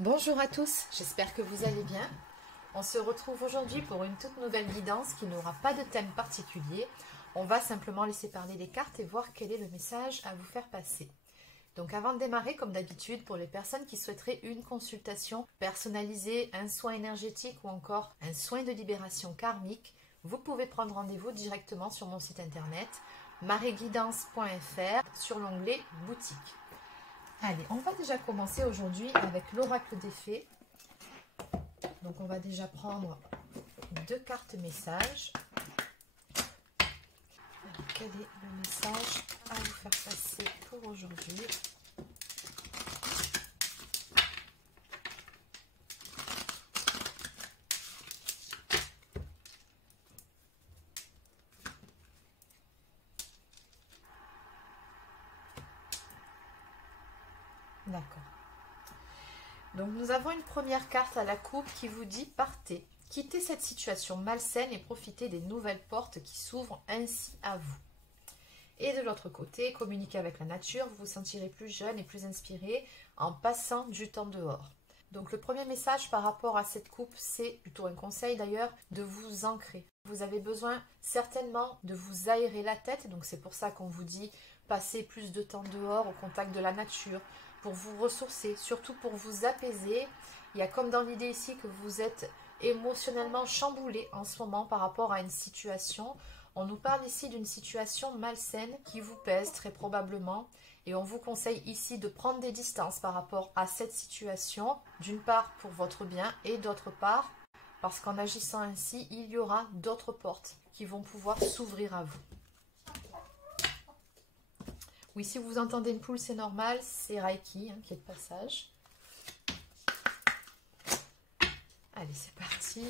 Bonjour à tous, j'espère que vous allez bien. On se retrouve aujourd'hui pour une toute nouvelle guidance qui n'aura pas de thème particulier. On va simplement laisser parler les cartes et voir quel est le message à vous faire passer. Donc avant de démarrer, comme d'habitude, pour les personnes qui souhaiteraient une consultation personnalisée, un soin énergétique ou encore un soin de libération karmique, vous pouvez prendre rendez-vous directement sur mon site internet mareguidance.fr sur l'onglet boutique. Allez, on va déjà commencer aujourd'hui avec l'oracle des fées. Donc on va déjà prendre 2 cartes messages. Alors, quel est le message à vous faire passer pour aujourd'hui? D'accord. Donc nous avons une première carte à la coupe qui vous dit partez, quittez cette situation malsaine et profitez des nouvelles portes qui s'ouvrent ainsi à vous. Et de l'autre côté, communiquez avec la nature, vous vous sentirez plus jeune et plus inspiré en passant du temps dehors. Donc le premier message par rapport à cette coupe, c'est plutôt un conseil d'ailleurs, de vous ancrer. Vous avez besoin certainement de vous aérer la tête, donc c'est pour ça qu'on vous dit passer plus de temps dehors au contact de la nature, pour vous ressourcer, surtout pour vous apaiser. Il y a comme dans l'idée ici que vous êtes émotionnellement chamboulé en ce moment par rapport à une situation. On nous parle ici d'une situation malsaine qui vous pèse très probablement et on vous conseille ici de prendre des distances par rapport à cette situation, d'une part pour votre bien et d'autre part parce qu'en agissant ainsi, il y aura d'autres portes qui vont pouvoir s'ouvrir à vous. Oui, si vous entendez une poule, c'est normal, c'est Reiki qui est de passage. Allez, c'est parti.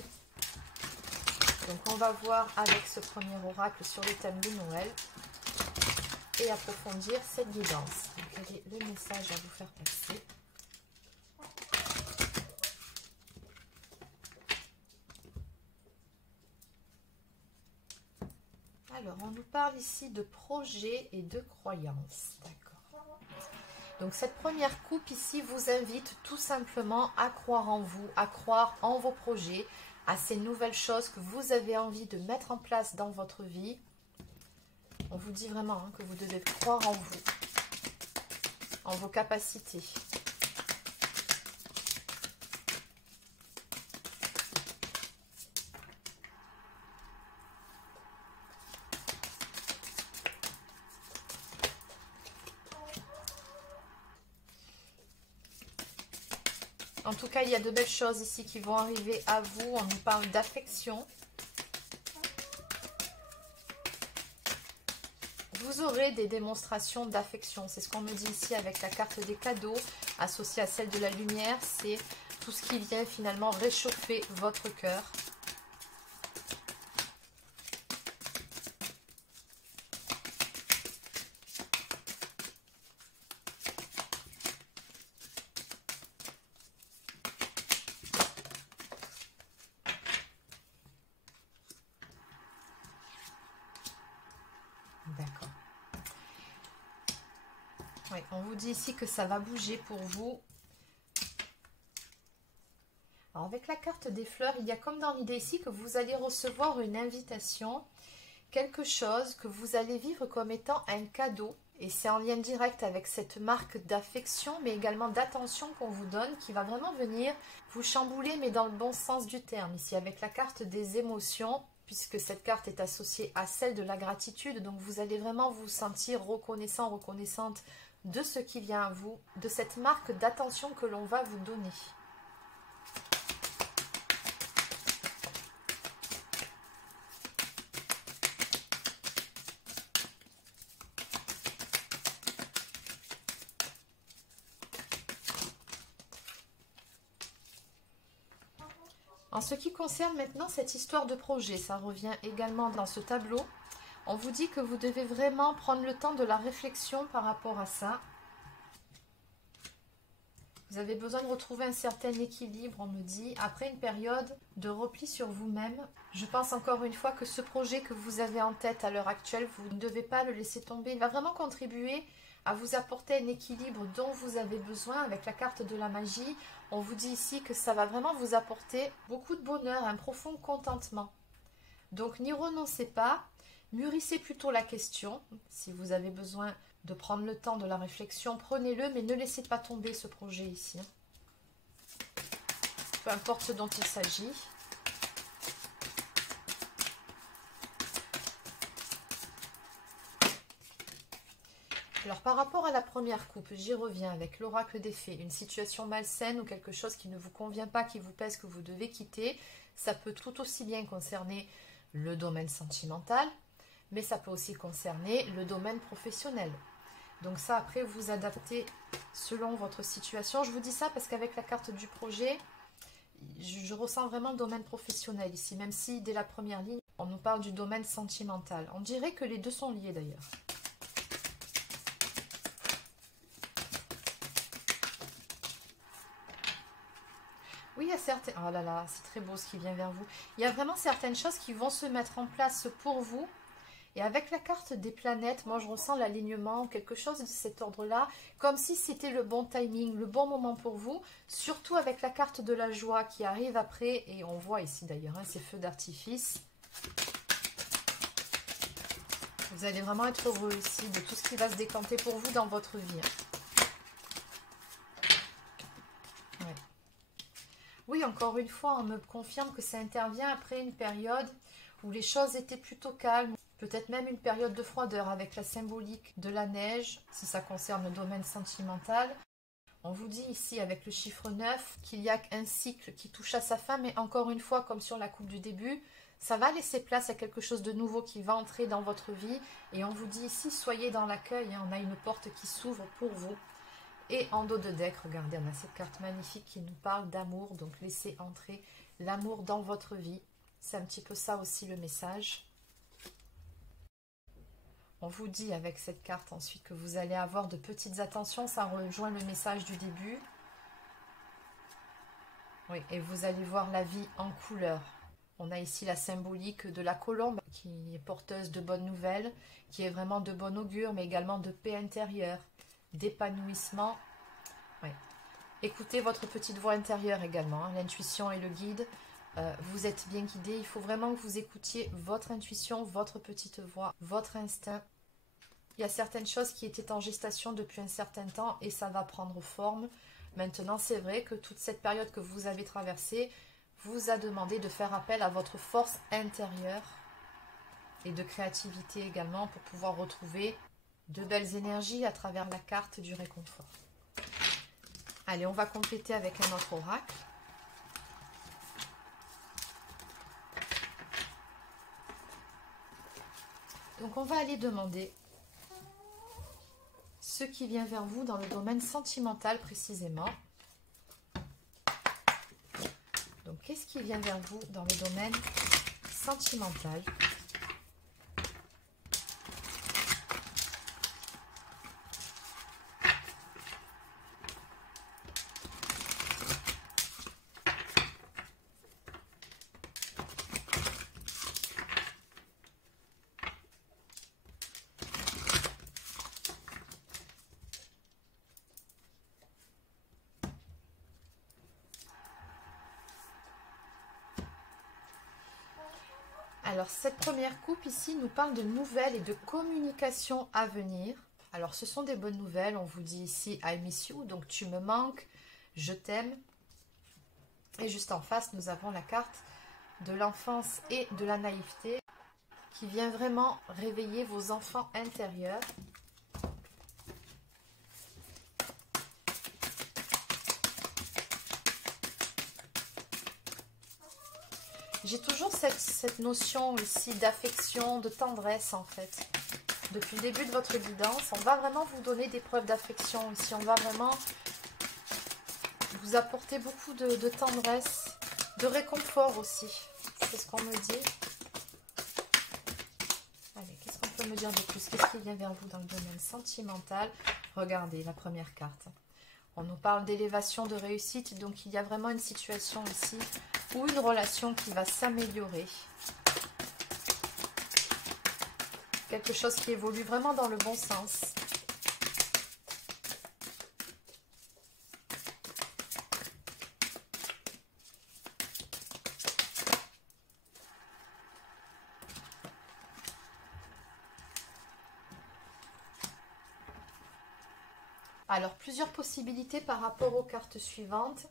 Donc, on va voir avec ce premier oracle sur le thème de Noël et approfondir cette guidance. Donc, quel est le message à vous faire passer? Alors, on nous parle ici de projets et de croyances. D'accord. Donc, cette première coupe ici vous invite tout simplement à croire en vous, à croire en vos projets, à ces nouvelles choses que vous avez envie de mettre en place dans votre vie. On vous dit vraiment que vous devez croire en vous, en vos capacités. En tout cas, il y a de belles choses ici qui vont arriver à vous. On nous parle d'affection. Vous aurez des démonstrations d'affection. C'est ce qu'on me dit ici avec la carte des cadeaux associée à celle de la lumière. C'est tout ce qui vient finalement réchauffer votre cœur. D'accord. Oui, on vous dit ici que ça va bouger pour vous. Alors avec la carte des fleurs, il y a comme dans l'idée ici que vous allez recevoir une invitation, quelque chose que vous allez vivre comme étant un cadeau. Et c'est en lien direct avec cette marque d'affection, mais également d'attention qu'on vous donne, qui va vraiment venir vous chambouler, mais dans le bon sens du terme. Ici avec la carte des émotions, puisque cette carte est associée à celle de la gratitude, donc vous allez vraiment vous sentir reconnaissant, reconnaissante de ce qui vient à vous, de cette marque d'attention que l'on va vous donner. En ce qui concerne maintenant cette histoire de projet, ça revient également dans ce tableau. On vous dit que vous devez vraiment prendre le temps de la réflexion par rapport à ça. Vous avez besoin de retrouver un certain équilibre, on me dit, après une période de repli sur vous-même. Je pense encore une fois que ce projet que vous avez en tête à l'heure actuelle, vous ne devez pas le laisser tomber. Il va vraiment contribuer à vous apporter un équilibre dont vous avez besoin avec la carte de la magie. On vous dit ici que ça va vraiment vous apporter beaucoup de bonheur, un profond contentement. Donc n'y renoncez pas, mûrissez plutôt la question. Si vous avez besoin de prendre le temps de la réflexion, prenez-le, mais ne laissez pas tomber ce projet ici. Peu importe ce dont il s'agit. Alors par rapport à la première coupe, j'y reviens avec l'oracle des fées, une situation malsaine ou quelque chose qui ne vous convient pas, qui vous pèse, que vous devez quitter. Ça peut tout aussi bien concerner le domaine sentimental, mais ça peut aussi concerner le domaine professionnel. Donc ça, après, vous adaptez selon votre situation. Je vous dis ça parce qu'avec la carte du projet, je ressens vraiment le domaine professionnel ici, même si dès la première ligne, on nous parle du domaine sentimental. On dirait que les deux sont liés d'ailleurs. Oui, il y a certaines... Oh là là, c'est très beau ce qui vient vers vous. Il y a vraiment certaines choses qui vont se mettre en place pour vous. Et avec la carte des planètes, moi je ressens l'alignement, quelque chose de cet ordre-là, comme si c'était le bon timing, le bon moment pour vous, surtout avec la carte de la joie qui arrive après, et on voit ici d'ailleurs ces feux d'artifice. Vous allez vraiment être heureux ici de tout ce qui va se décanter pour vous dans votre vie. Ouais. Oui, encore une fois, on me confirme que ça intervient après une période où les choses étaient plutôt calmes. Peut-être même une période de froideur avec la symbolique de la neige, si ça concerne le domaine sentimental. On vous dit ici avec le chiffre 9 qu'il y a un cycle qui touche à sa fin, mais encore une fois, comme sur la coupe du début, ça va laisser place à quelque chose de nouveau qui va entrer dans votre vie. Et on vous dit ici, soyez dans l'accueil, on a une porte qui s'ouvre pour vous. Et en dos de deck, regardez, on a cette carte magnifique qui nous parle d'amour, donc laissez entrer l'amour dans votre vie. C'est un petit peu ça aussi le message. On vous dit avec cette carte ensuite que vous allez avoir de petites attentions, ça rejoint le message du début. Oui, et vous allez voir la vie en couleur. On a ici la symbolique de la colombe qui est porteuse de bonnes nouvelles, qui est vraiment de bon augure, mais également de paix intérieure, d'épanouissement. Oui. Écoutez votre petite voix intérieure également, hein, l'intuition et le guide. Vous êtes bien guidé, il faut vraiment que vous écoutiez votre intuition, votre petite voix, votre instinct. Il y a certaines choses qui étaient en gestation depuis un certain temps et ça va prendre forme. Maintenant, c'est vrai que toute cette période que vous avez traversée vous a demandé de faire appel à votre force intérieure et de créativité également pour pouvoir retrouver de belles énergies à travers la carte du réconfort. Allez, on va compléter avec un autre oracle. Donc on va aller demander ce qui vient vers vous dans le domaine sentimental précisément. Donc qu'est-ce qui vient vers vous dans le domaine sentimental ? Alors, cette première coupe ici nous parle de nouvelles et de communication à venir. Alors, ce sont des bonnes nouvelles. On vous dit ici « I miss you », donc « tu me manques »,« je t'aime ». Et juste en face, nous avons la carte de l'enfance et de la naïveté qui vient vraiment réveiller vos enfants intérieurs. J'ai toujours cette notion ici d'affection, de tendresse en fait. Depuis le début de votre guidance, on va vraiment vous donner des preuves d'affection ici. On va vraiment vous apporter beaucoup de tendresse, de réconfort aussi. C'est ce qu'on me dit. Allez, qu'est-ce qu'on peut me dire de plus? Qu'est-ce qui vient vers vous dans le domaine sentimental? Regardez la première carte. On nous parle d'élévation, de réussite. Donc il y a vraiment une situation ici ou une relation qui va s'améliorer. Quelque chose qui évolue vraiment dans le bon sens. Alors, plusieurs possibilités par rapport aux cartes suivantes.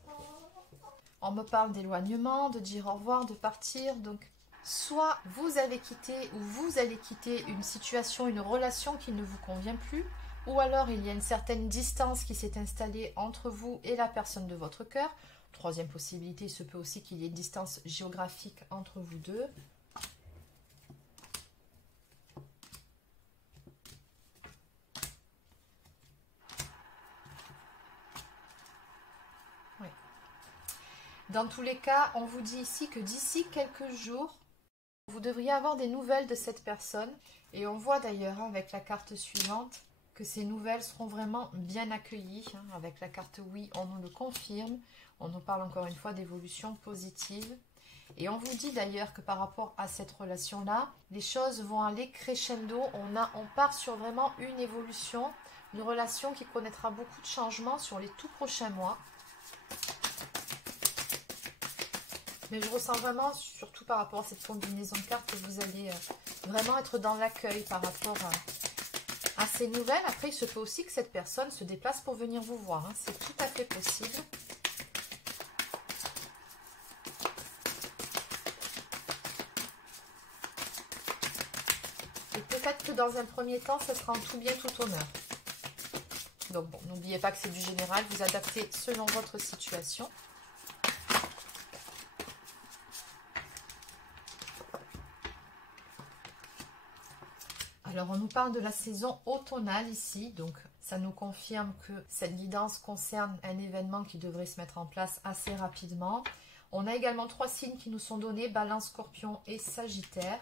On me parle d'éloignement, de dire au revoir, de partir. Donc, soit vous avez quitté ou vous allez quitter une situation, une relation qui ne vous convient plus, ou alors il y a une certaine distance qui s'est installée entre vous et la personne de votre cœur. Troisième possibilité, il se peut aussi qu'il y ait une distance géographique entre vous deux. Oui. Dans tous les cas, on vous dit ici que d'ici quelques jours, vous devriez avoir des nouvelles de cette personne. Et on voit d'ailleurs avec la carte suivante que ces nouvelles seront vraiment bien accueillies. Avec la carte oui, on nous le confirme. On nous parle encore une fois d'évolution positive. Et on vous dit d'ailleurs que par rapport à cette relation-là, les choses vont aller crescendo. On part sur vraiment une évolution, une relation qui connaîtra beaucoup de changements sur les tout prochains mois. Mais je ressens vraiment, surtout par rapport à cette combinaison de cartes, que vous allez vraiment être dans l'accueil par rapport à ces nouvelles. Après, il se peut aussi que cette personne se déplace pour venir vous voir. C'est tout à fait possible. Et peut-être que dans un premier temps, ce sera en tout bien, tout honneur. Donc bon, n'oubliez pas que c'est du général. Vous adaptez selon votre situation. Alors, on nous parle de la saison automnale ici, donc ça nous confirme que cette guidance concerne un événement qui devrait se mettre en place assez rapidement. On a également 3 signes qui nous sont donnés, Balance, Scorpion et Sagittaire.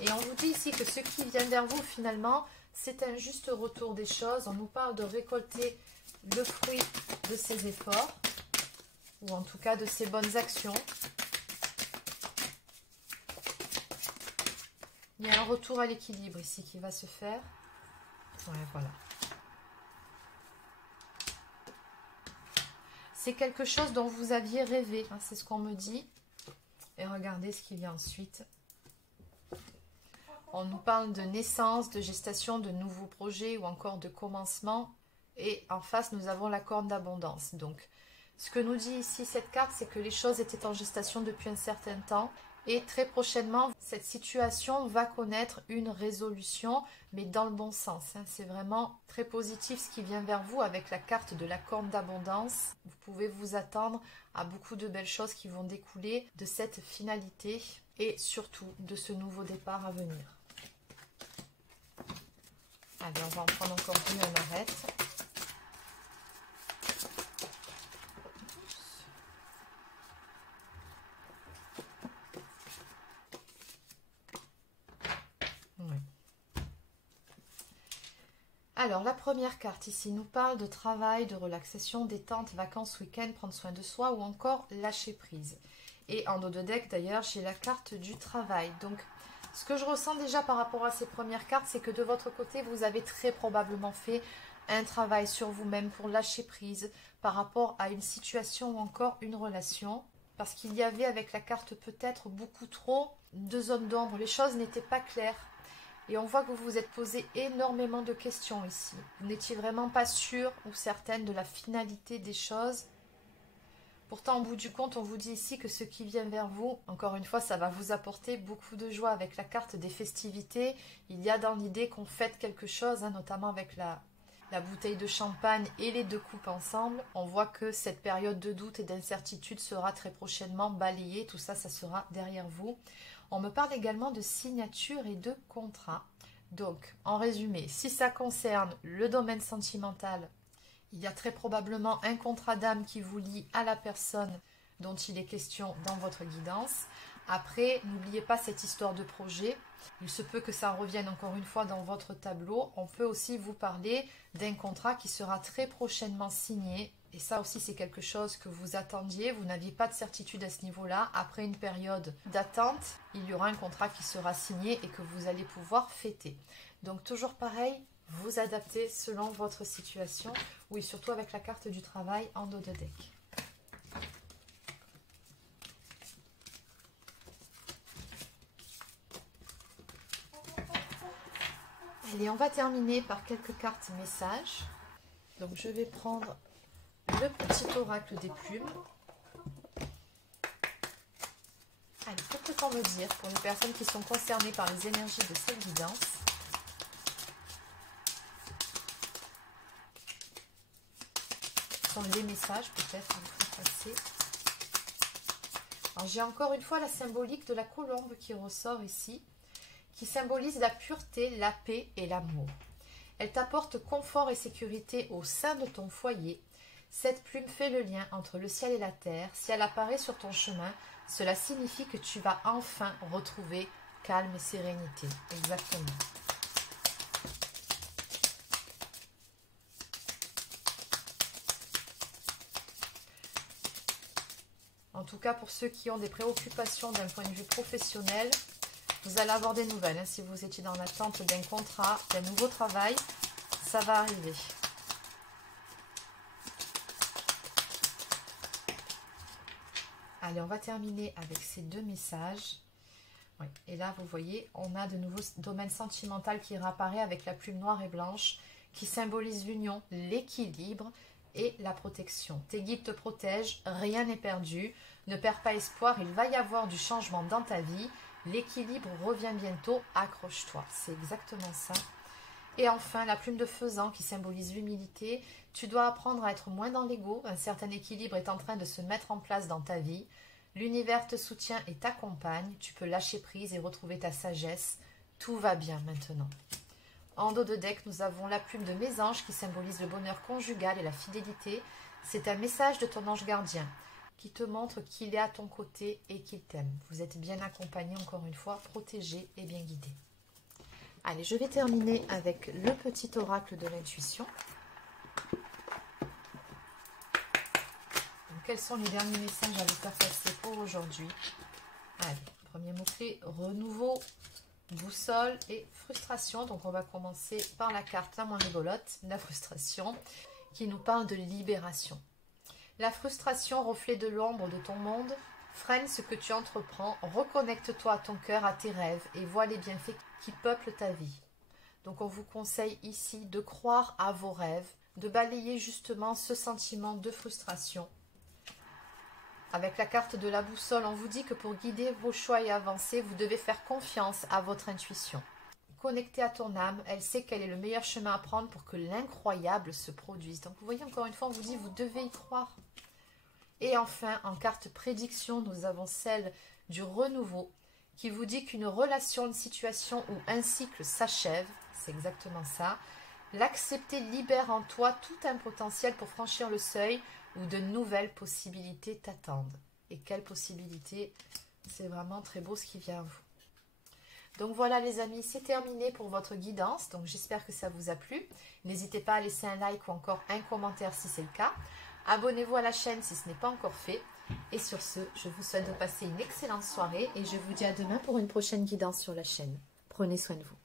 Et on vous dit ici que ce qui vient vers vous, finalement, c'est un juste retour des choses. On nous parle de récolter le fruit de ses efforts, ou en tout cas de ses bonnes actions. Il y a un retour à l'équilibre ici qui va se faire. Ouais, voilà. C'est quelque chose dont vous aviez rêvé, c'est ce qu'on me dit. Et regardez ce qui vient ensuite. On nous parle de naissance, de gestation, de nouveaux projets ou encore de commencement. Et en face, nous avons la corne d'abondance. Donc, ce que nous dit ici cette carte, c'est que les choses étaient en gestation depuis un certain temps. Et très prochainement, cette situation va connaître une résolution, mais dans le bon sens. C'est vraiment très positif ce qui vient vers vous avec la carte de la corne d'abondance. Vous pouvez vous attendre à beaucoup de belles choses qui vont découler de cette finalité et surtout de ce nouveau départ à venir. Allez, on va en prendre encore une, on arrête. Alors, la première carte ici nous parle de travail, de relaxation, détente, vacances, week-end, prendre soin de soi ou encore lâcher prise. Et en dos de deck, d'ailleurs, j'ai la carte du travail. Donc, ce que je ressens déjà par rapport à ces premières cartes, c'est que de votre côté, vous avez très probablement fait un travail sur vous-même pour lâcher prise par rapport à une situation ou encore une relation. Parce qu'il y avait avec la carte peut-être beaucoup trop de zones d'ombre. Les choses n'étaient pas claires. Et on voit que vous vous êtes posé énormément de questions ici. Vous n'étiez vraiment pas sûr ou certaine de la finalité des choses. Pourtant, au bout du compte, on vous dit ici que ce qui vient vers vous, encore une fois, ça va vous apporter beaucoup de joie. Avec la carte des festivités, il y a dans l'idée qu'on fête quelque chose, notamment avec la bouteille de champagne et les 2 coupes ensemble. On voit que cette période de doute et d'incertitude sera très prochainement balayée. Tout ça, ça sera derrière vous. On me parle également de signature et de contrat. Donc, en résumé, si ça concerne le domaine sentimental, il y a très probablement un contrat d'âme qui vous lie à la personne dont il est question dans votre guidance. Après, n'oubliez pas cette histoire de projet. Il se peut que ça revienne encore une fois dans votre tableau. On peut aussi vous parler d'un contrat qui sera très prochainement signé. Et ça aussi, c'est quelque chose que vous attendiez. Vous n'aviez pas de certitude à ce niveau-là. Après une période d'attente, il y aura un contrat qui sera signé et que vous allez pouvoir fêter. Donc, toujours pareil, vous adaptez selon votre situation. Oui, surtout avec la carte du travail en dos de deck. Allez, on va terminer par quelques cartes messages. Donc je vais prendre le petit oracle des plumes. Allez, que peut-on me dire pour les personnes qui sont concernées par les énergies de cette guidance? Ce sont les messages peut-être à vous faire passer. Alors j'ai encore une fois la symbolique de la colombe qui ressort ici, qui symbolise la pureté, la paix et l'amour. Elle t'apporte confort et sécurité au sein de ton foyer. Cette plume fait le lien entre le ciel et la terre. Si elle apparaît sur ton chemin, cela signifie que tu vas enfin retrouver calme et sérénité. Exactement. En tout cas, pour ceux qui ont des préoccupations d'un point de vue professionnel, vous allez avoir des nouvelles. Si vous étiez dans l'attente d'un contrat, d'un nouveau travail, ça va arriver. Allez, on va terminer avec ces deux messages. Oui, et là, vous voyez, on a de nouveaux domaines sentimentaux qui réapparaît avec la plume noire et blanche qui symbolise l'union, l'équilibre et la protection. Tes guides te protègent, rien n'est perdu. Ne perds pas espoir, il va y avoir du changement dans ta vie. L'équilibre revient bientôt, accroche-toi. C'est exactement ça. Et enfin, la plume de faisan qui symbolise l'humilité. Tu dois apprendre à être moins dans l'ego. Un certain équilibre est en train de se mettre en place dans ta vie. L'univers te soutient et t'accompagne. Tu peux lâcher prise et retrouver ta sagesse. Tout va bien maintenant. En dos de deck, nous avons la plume de mésange qui symbolise le bonheur conjugal et la fidélité. C'est un message de ton ange gardien qui te montre qu'il est à ton côté et qu'il t'aime. Vous êtes bien accompagné, encore une fois, protégé et bien guidé. Allez, je vais terminer avec le petit oracle de l'intuition. Quels sont les derniers messages à vous faire passer pour aujourd'hui? Allez, premier mot-clé, renouveau, boussole et frustration. Donc on va commencer par la carte la moins rigolote, la frustration, qui nous parle de libération. La frustration, reflet de l'ombre de ton monde, freine ce que tu entreprends, reconnecte-toi à ton cœur, à tes rêves et vois les bienfaits qui peuplent ta vie. Donc on vous conseille ici de croire à vos rêves, de balayer justement ce sentiment de frustration. Avec la carte de la boussole, on vous dit que pour guider vos choix et avancer, vous devez faire confiance à votre intuition. Connectée à ton âme, elle sait quel est le meilleur chemin à prendre pour que l'incroyable se produise. Donc vous voyez, encore une fois, on vous dit, vous devez y croire. Et enfin, en carte prédiction, nous avons celle du renouveau qui vous dit qu'une relation, une situation ou un cycle s'achève. C'est exactement ça. L'accepter libère en toi tout un potentiel pour franchir le seuil où de nouvelles possibilités t'attendent. Et quelles possibilités? C'est vraiment très beau ce qui vient à vous. Donc voilà les amis, c'est terminé pour votre guidance. Donc j'espère que ça vous a plu. N'hésitez pas à laisser un like ou encore un commentaire si c'est le cas. Abonnez-vous à la chaîne si ce n'est pas encore fait. Et sur ce, je vous souhaite de passer une excellente soirée et je vous dis à demain pour une prochaine guidance sur la chaîne. Prenez soin de vous.